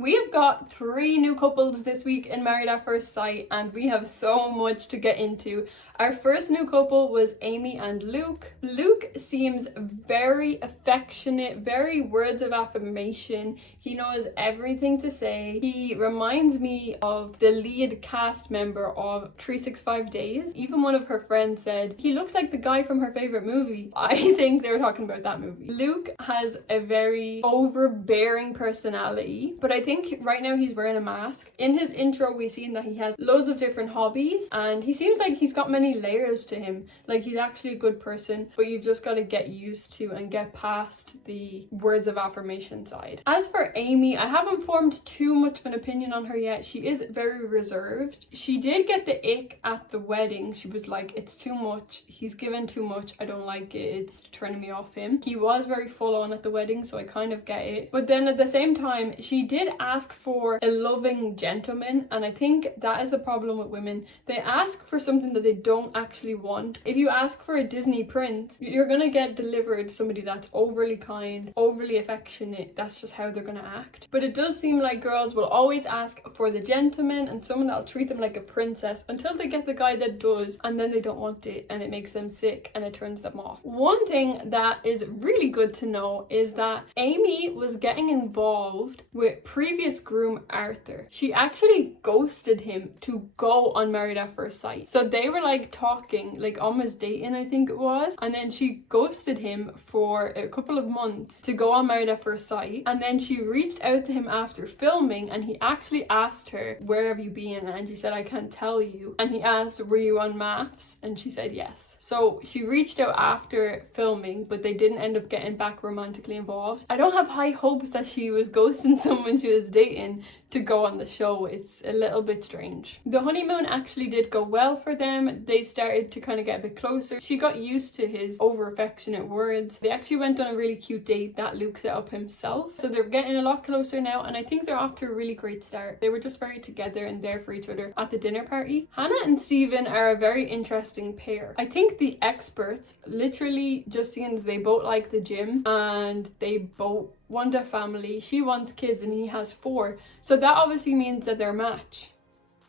We have got 3 new couples this week in Married at First Sight, and we have so much to get into. Our first new couple was Amy and Luke. Luke seems very affectionate, very words of affirmation. He knows everything to say. He reminds me of the lead cast member of 365 Days. Even one of her friends said, he looks like the guy from her favorite movie. I think they were talking about that movie. Luke has a very overbearing personality, but I think right now he's wearing a mask. In his intro, we've seen that he has loads of different hobbies, and he seems like he's got many layers to him. Like, he's actually a good person, but you've just got to get used to and get past the words of affirmation side. As for Amy, I haven't formed too much of an opinion on her yet. She is very reserved. She did get the ick at the wedding. She was like, it's too much. He's given too much. I don't like it. It's turning me off him. He was very full on at the wedding, so I kind of get it. But then at the same time, she did ask for a loving gentleman, and I think that is the problem with women. They ask for something that they don't actually want. If you ask for a Disney prince, you're gonna get delivered somebody that's overly kind, overly affectionate. That's just how they're gonna act. But it does seem like girls will always ask for the gentleman and someone that'll treat them like a princess until they get the guy that does, and then they don't want it and it makes them sick and it turns them off. One thing that is really good to know is that Amy was getting involved with previous groom Arthur. She actually ghosted him to go on Married at First Sight. So they were like talking, like almost dating, I think it was, and then she ghosted him for a couple of months to go on Married at First Sight, and then she reached out to him after filming, and he actually asked her, where have you been? And she said, I can't tell you. And he asked, were you on Mafs? And she said yes. So she reached out after filming, but they didn't end up getting back romantically involved. I don't have high hopes that she was ghosting someone she was dating to go on the show. It's a little bit strange. The honeymoon actually did go well for them. They started to kind of get a bit closer. She got used to his over affectionate words. They actually went on a really cute date that Luke set up himself. So they're getting a lot closer now, and I think they're off to a really great start. They were just very together and there for each other at the dinner party. Hannah and Stephen are a very interesting pair. I think the experts literally just seen that they both like the gym and they both want a family. She wants kids and he has 4. So that obviously means that they're a match.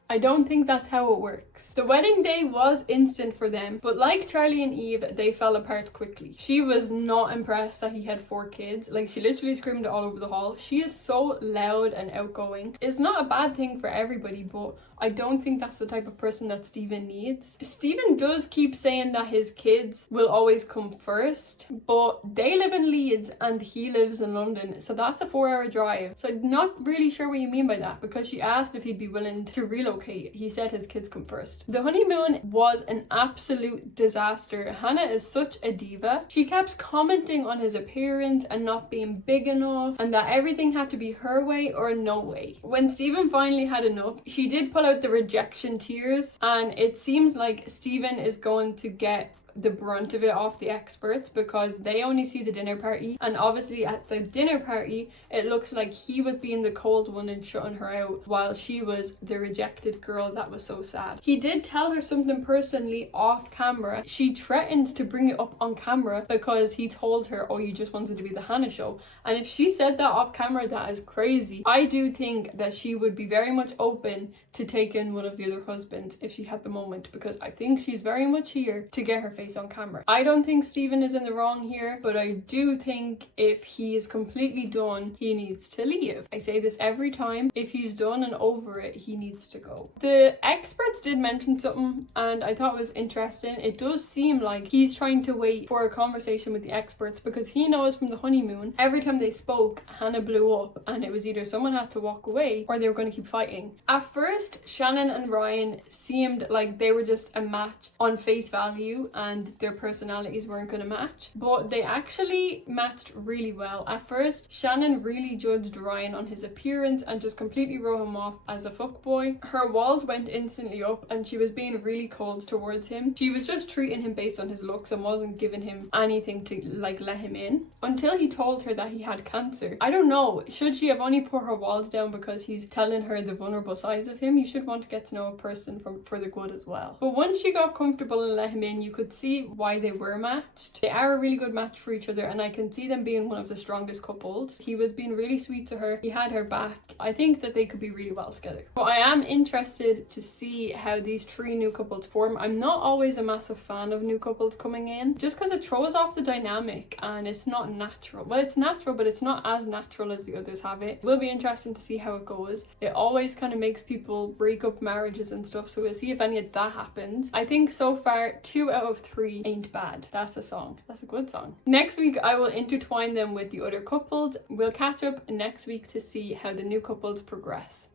I don't think that's how it works. The wedding day was instant for them, but like Charlie and Eve, they fell apart quickly. She was not impressed that he had 4 kids. Like, she literally screamed all over the hall. She is so loud and outgoing. It's not a bad thing for everybody, but I don't think that's the type of person that Stephen needs. Stephen does keep saying that his kids will always come first, but they live in Leeds and he lives in London, so that's a 4-hour drive. So I'm not really sure what you mean by that, because she asked if he'd be willing to relocate. He said his kids come first. The honeymoon was an absolute disaster. Hannah is such a diva. She kept commenting on his appearance and not being big enough, and that everything had to be her way or no way. When Stephen finally had enough, she did pull out the rejection tears, and it seems like Stephen is going to get the brunt of it off the experts, because they only see the dinner party, and obviously at the dinner party it looks like he was being the cold one and shutting her out, while she was the rejected girl that was so sad. He did tell her something personally off camera. She threatened to bring it up on camera because he told her, oh, you just wanted to be the Hannah show. And if she said that off camera, that is crazy. I do think that she would be very much open to take in one of the other husbands if she had the moment, because I think she's very much here to get her face on camera. I don't think Stephen is in the wrong here, but I do think if he is completely done, he needs to leave. I say this every time. If he's done and over it, he needs to go. The experts did mention something, and I thought it was interesting. It does seem like he's trying to wait for a conversation with the experts, because he knows from the honeymoon, every time they spoke, Hannah blew up, and it was either someone had to walk away or they were going to keep fighting. At first, Shannon and Ryan seemed like they were just a match on face value and their personalities weren't going to match, but they actually matched really well. At first, Shannon really judged Ryan on his appearance and just completely wrote him off as a fuckboy. Her walls went instantly up and she was being really cold towards him. She was just treating him based on his looks and wasn't giving him anything to like let him in, until he told her that he had cancer. I don't know, should she have only put her walls down because he's telling her the vulnerable sides of him? You should want to get to know a person for the good as well. But once she got comfortable and let him in, you could see why they were matched. They are a really good match for each other, and I can see them being one of the strongest couples. He was being really sweet to her. He had her back. I think that they could be really well together. But I am interested to see how these 3 new couples form. I'm not always a massive fan of new couples coming in, just because it throws off the dynamic and it's not natural. Well, it's natural, but it's not as natural as the others have it. It will be interesting to see how it goes. It always kind of makes people break up marriages and stuff, so we'll see if any of that happens. I think so far 2 out of 3 ain't bad. That's a song. That's a good song. Next week I will intertwine them with the other couples. We'll catch up next week to see how the new couples progress.